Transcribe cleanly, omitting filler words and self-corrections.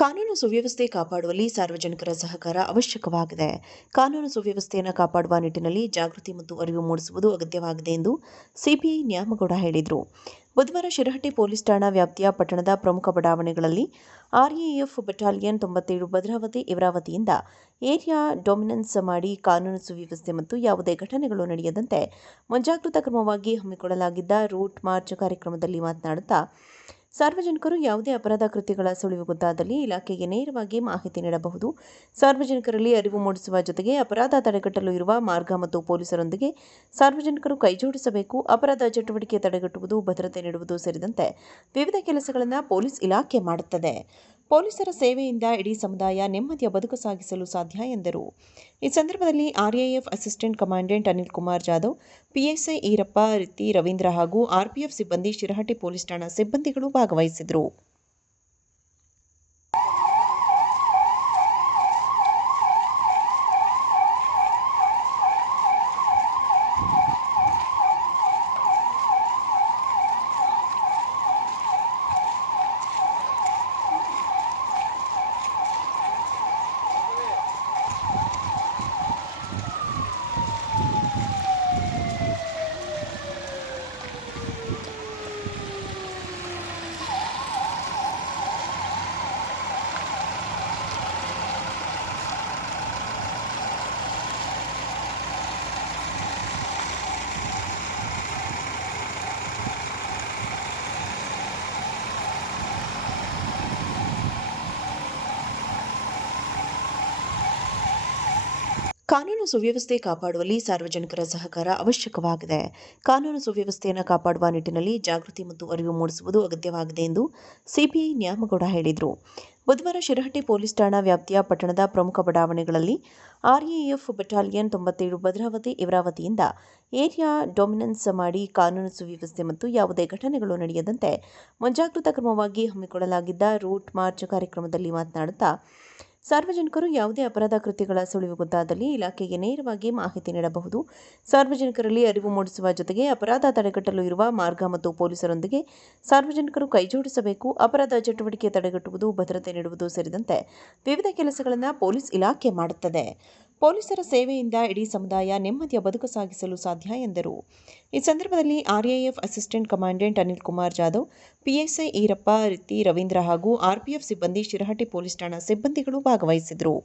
ಕಾನೂನು ಸುವ್ಯವಸ್ಥೆ ಕಾಪಾಡುವಲ್ಲಿ ಸಾರ್ವಜನಿಕರ ಸಹಕಾರ ಅವಶ್ಯಕವಾಗಿದೆ. ಕಾನೂನು ಸುವ್ಯವಸ್ಥೆಯನ್ನು ಕಾಪಾಡುವ ನಿಟ್ಟಿನಲ್ಲಿ ಜಾಗೃತಿ ಮತ್ತು ಅರಿವು ಮೂಡಿಸುವುದು ಅಗತ್ಯವಾಗಿದೆ ಎಂದು ಸಿಪಿಐ ನ್ಯಾಮಗೌಡ ಹೇಳಿದರು. ಬುಧವಾರ ಶಿರಹಟ್ಟಿ ಪೊಲೀಸ್ ಠಾಣಾ ವ್ಯಾಪ್ತಿಯ ಪಟ್ಟಣದ ಪ್ರಮುಖ ಬಡಾವಣೆಗಳಲ್ಲಿ ಆರ್ಎಎಫ್ ಬೆಟಾಲಿಯನ್ 97 ಭದ್ರಾವತಿ ಇವರ ವತಿಯಿಂದ ಏರಿಯಾ ಡೊಮಿನೆನ್ಸ್ ಮಾಡಿ ಕಾನೂನು ಸುವ್ಯವಸ್ಥೆ ಮತ್ತು ಯಾವುದೇ ಘಟನೆಗಳು ನಡೆಯದಂತೆ ಮುಂಜಾಗ್ರತಾ ಕ್ರಮವಾಗಿ ಹಮ್ಮಿಕೊಳ್ಳಲಾಗಿದ್ದ ರೂಟ್ ಮಾರ್ಚ್ ಕಾರ್ಯಕ್ರಮದಲ್ಲಿ ಮಾತನಾಡುತ್ತಾ, ಸಾರ್ವಜನಿಕರು ಯಾವುದೇ ಅಪರಾಧ ಕೃತ್ಯಗಳ ಸುಳಿವು ಗೊತ್ತಾದಲ್ಲಿ ಇಲಾಖೆಗೆ ನೇರವಾಗಿ ಮಾಹಿತಿ ನೀಡಬಹುದು. ಸಾರ್ವಜನಿಕರಲ್ಲಿ ಅರಿವು ಮೂಡಿಸುವ ಜೊತೆಗೆ ಅಪರಾಧ ತಡೆಗಟ್ಟಲು ಇರುವ ಮಾರ್ಗ ಮತ್ತು ಪೊಲೀಸರೊಂದಿಗೆ ಸಾರ್ವಜನಿಕರು ಕೈಜೋಡಿಸಬೇಕು. ಅಪರಾಧ ಚಟುವಟಿಕೆ ತಡೆಗಟ್ಟುವುದು, ಭದ್ರತೆ ನೀಡುವುದು ಸೇರಿದಂತೆ ವಿವಿಧ ಕೆಲಸಗಳನ್ನು ಪೊಲೀಸ್ ಇಲಾಖೆ ಮಾಡುತ್ತದೆ. ಪೊಲೀಸರ ಸೇವೆಯಿಂದ ಇಡೀ ಸಮುದಾಯ ನೆಮ್ಮದಿಯ ಬದುಕು ಸಾಗಿಸಲು ಸಾಧ್ಯ ಎಂದರು. ಈ ಸಂದರ್ಭದಲ್ಲಿ RAF assistant commandant Anil Kumar Jadhav, PSI Irappa, Ritti Ravindra ಹಾಗೂ ಆರ್ಪಿಎಫ್ ಸಿಬ್ಬಂದಿ, ಶಿರಹಟ್ಟಿ ಪೊಲೀಸ್ ಠಾಣಾ ಸಿಬ್ಬಂದಿಗಳು ಭಾಗವಹಿಸಿದರು. ಕಾನೂನು ಸುವ್ಯವಸ್ಥೆ ಕಾಪಾಡುವಲ್ಲಿ ಸಾರ್ವಜನಿಕರ ಸಹಕಾರ ಅವಶ್ಯಕವಾಗಿದೆ. ಕಾನೂನು ಸುವ್ಯವಸ್ಥೆಯನ್ನು ಕಾಪಾಡುವ ನಿಟ್ಟಿನಲ್ಲಿ ಜಾಗೃತಿ ಮತ್ತು ಅರಿವು ಮೂಡಿಸುವುದು ಅಗತ್ಯವಾಗಿದೆ ಎಂದು ಸಿಪಿಐ ನ್ಯಾಮಗೌಡ ಹೇಳಿದರು. ಬುಧವಾರ ಶಿರಹಟ್ಟಿ ಪೊಲೀಸ್ ಠಾಣಾ ವ್ಯಾಪ್ತಿಯ ಪಟ್ಟಣದ ಪ್ರಮುಖ ಬಡಾವಣೆಗಳಲ್ಲಿ ಆರ್ಎಎಫ್ ಬೆಟಾಲಿಯನ್ 97 ಭದ್ರಾವತಿ ಇವರ ವತಿಯಿಂದ ಏರಿಯಾ ಡೊಮಿನೆನ್ಸ್ ಮಾಡಿ ಕಾನೂನು ಸುವ್ಯವಸ್ಥೆ ಮತ್ತು ಯಾವುದೇ ಘಟನೆಗಳು ನಡೆಯದಂತೆ ಮುಂಜಾಗ್ರತಾ ಕ್ರಮವಾಗಿ ಹಮ್ಮಿಕೊಳ್ಳಲಾಗಿದ್ದ ರೂಟ್ ಮಾರ್ಚ್ ಕಾರ್ಯಕ್ರಮದಲ್ಲಿ ಮಾತನಾಡುತ್ತಾ, ಸಾರ್ವಜನಿಕರು ಯಾವುದೇ ಅಪರಾಧ ಕೃತ್ಯಗಳ ಸುಳಿವು ಗೊತ್ತಾದಲ್ಲಿ ಇಲಾಖೆಗೆ ನೇರವಾಗಿ ಮಾಹಿತಿ ನೀಡಬಹುದು. ಸಾರ್ವಜನಿಕರಲ್ಲಿ ಅರಿವು ಮೂಡಿಸುವ ಜೊತೆಗೆ ಅಪರಾಧ ತಡೆಗಟ್ಟಲು ಇರುವ ಮಾರ್ಗ ಮತ್ತು ಪೊಲೀಸರೊಂದಿಗೆ ಸಾರ್ವಜನಿಕರು ಕೈಜೋಡಿಸಬೇಕು. ಅಪರಾಧ ಚಟುವಟಿಕೆ ತಡೆಗಟ್ಟುವುದು, ಭದ್ರತೆ ನೀಡುವುದು ಸೇರಿದಂತೆ ವಿವಿಧ ಕೆಲಸಗಳನ್ನು ಪೊಲೀಸ್ ಇಲಾಖೆ ಮಾಡುತ್ತದೆ. ಪೊಲೀಸರ ಸೇವೆಯಿಂದ ಇಡೀ ಸಮುದಾಯ ನೆಮ್ಮದಿಯ ಬದುಕು ಸಾಗಿಸಲು ಸಾಧ್ಯ ಎಂದರು. ಈ ಸಂದರ್ಭದಲ್ಲಿ RAF assistant commandant Anil Kumar Jadhav, PSI Irappa, Ritti Ravindra ಹಾಗೂ ಆರ್ಪಿಎಫ್ ಸಿಬ್ಬಂದಿ, ಶಿರಹಟ್ಟಿ ಪೊಲೀಸ್ ಠಾಣಾ ಸಿಬ್ಬಂದಿಗಳು ಭಾಗವಹಿಸಿದರು.